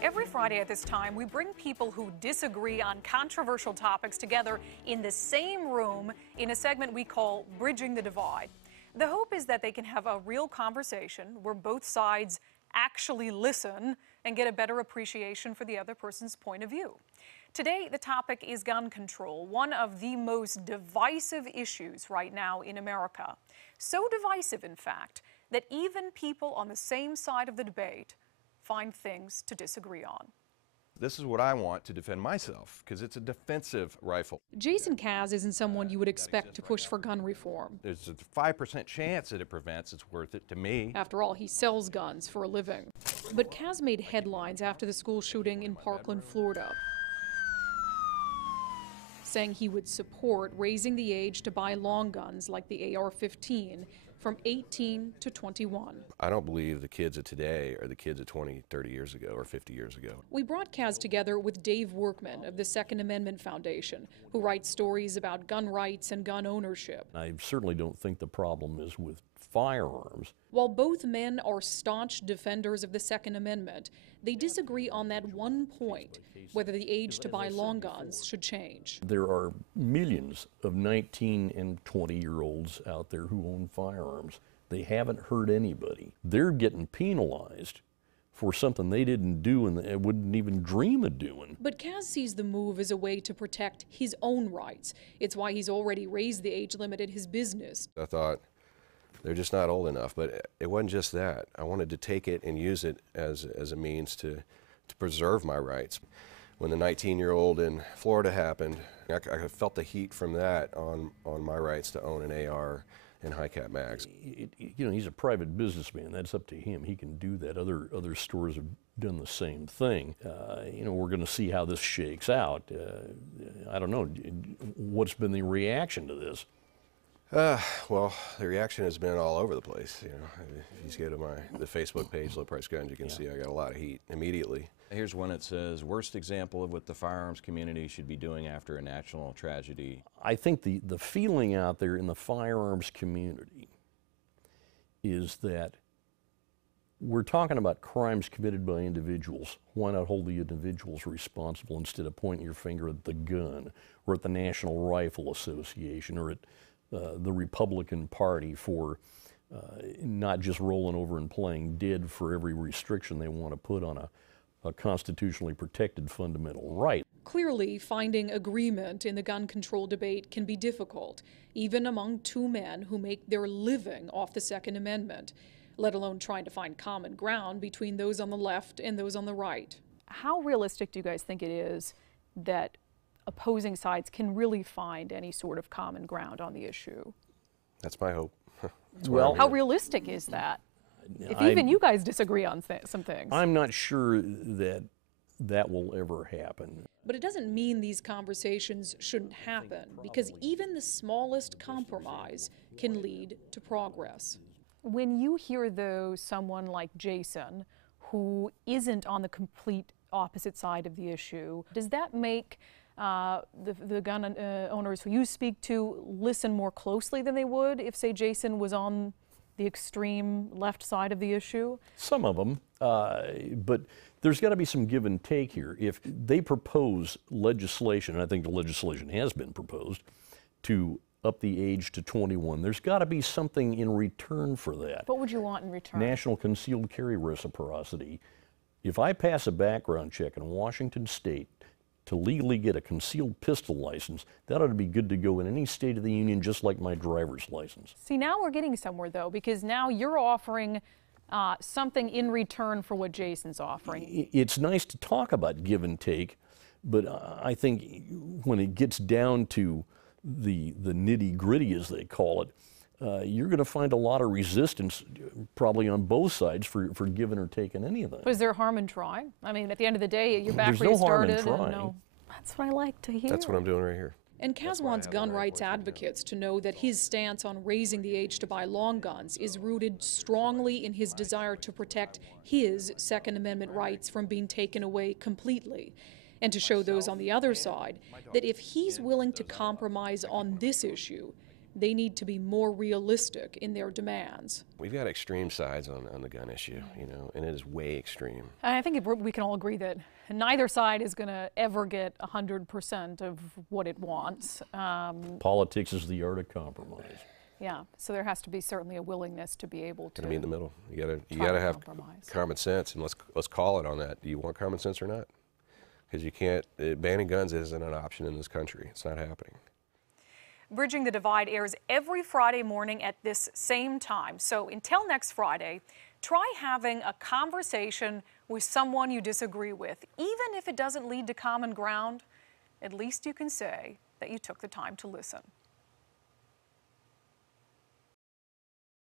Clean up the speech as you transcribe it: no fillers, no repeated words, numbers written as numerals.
Every Friday at this time, we bring people who disagree on controversial topics together in the same room in a segment we call Bridging the Divide. The hope is that they can have a real conversation where both sides actually listen and get a better appreciation for the other person's point of view. Today, the topic is gun control, one of the most divisive issues right now in America. So divisive, in fact, that even people on the same side of the debate find things to disagree on. This is what I want to defend myself, because it's a defensive rifle. Jason Kaz isn't someone you would expect to push for gun reform. There's a 5% chance that it prevents. It's worth it to me. After all, he sells guns for a living. But Kaz made headlines after the school shooting in Parkland, Florida, saying he would support raising the age to buy long guns like the AR-15 from 18 to 21. I don't believe the kids of today are the kids of 20, 30 years ago or 50 years ago. We brought Kaz together with Dave Workman of the Second Amendment Foundation, who writes stories about gun rights and gun ownership. I certainly don't think the problem is with firearms. While both men are staunch defenders of the Second Amendment, they disagree on that one point, whether the age to buy long guns should change. There are millions of 19 and 20-year-olds out there who own firearms. They haven't hurt anybody. They're getting penalized for something they didn't do and they wouldn't even dream of doing. But Kaz sees the move as a way to protect his own rights. It's why he's already raised the age limit at his business. I thought they're just not old enough, but it wasn't just that. I wanted to take it and use it as a means to preserve my rights. When the 19-year-old in Florida happened, I felt the heat from that on my rights to own an AR and high-cap mags. He's a private businessman. That's up to him. He can do that. Other stores have done the same thing. We're going to see how this shakes out. I don't know. What's been the reaction to this? Well, the reaction has been all over the place. If you go to the Facebook page, Low Price Guns, you can see I got a lot of heat immediately. Here's one that says, worst example of what the firearms community should be doing after a national tragedy. I think the feeling out there in the firearms community is that we're talking about crimes committed by individuals. Why not hold the individuals responsible instead of pointing your finger at the gun or at the National Rifle Association or at the Republican Party for not just rolling over and playing dead for every restriction they want to put on a constitutionally protected fundamental right. Clearly, finding agreement in the gun control debate can be difficult, even among two men who make their living off the Second Amendment, let alone trying to find common ground between those on the left and those on the right. How realistic do you guys think it is that opposing sides can really find any sort of common ground on the issue? That's my hope. Well, how realistic is that? If even you guys disagree on some things. I'm not sure that will ever happen. But it doesn't mean these conversations shouldn't happen, because even the smallest compromise can lead to progress. When you hear, though, someone like Jason, who isn't on the complete opposite side of the issue, does that make the gun owners who you speak to listen more closely than they would if, say, Jason was on the extreme left side of the issue? Some of them, but there's got to be some give and take here. If they propose legislation, and I think the legislation has been proposed, to up the age to 21, there's got to be something in return for that. What would you want in return? National concealed carry reciprocity. If I pass a background check in Washington State to legally get a concealed pistol license, that ought to be good to go in any state of the union, just like my driver's license. See, now we're getting somewhere, though, because now you're offering something in return for what Jason's offering. It's nice to talk about give and take, but I think when it gets down to the nitty-gritty, as they call it, you're going to find a lot of resistance, probably on both sides, for giving or taking any of that. Was there harm in trying? I mean, at the end of the day, you're back There's where you no harm started. in trying. That's what I like to hear. That's what I'm doing right here. And Kaz wants gun rights advocates to know that his stance on raising the age to buy long guns is rooted strongly in his desire to protect his Second Amendment rights from being taken away completely, and to show those on the other side that if he's willing to compromise on this issue, they need to be more realistic in their demands. We've got extreme sides on the gun issue, you know, and it is way extreme. And I think we can all agree that neither side is going to ever get 100% of what it wants. Politics is the art of compromise. Yeah, so there has to be certainly a willingness to be able to Gotta be in the middle. You try gotta to have compromise. common sense, and let's call it on that. Do you want common sense or not? Because you can't. Banning guns isn't an option in this country. It's not happening. Bridging the Divide airs every Friday morning at this same time. So until next Friday, try having a conversation with someone you disagree with. Even if it doesn't lead to common ground, at least you can say that you took the time to listen.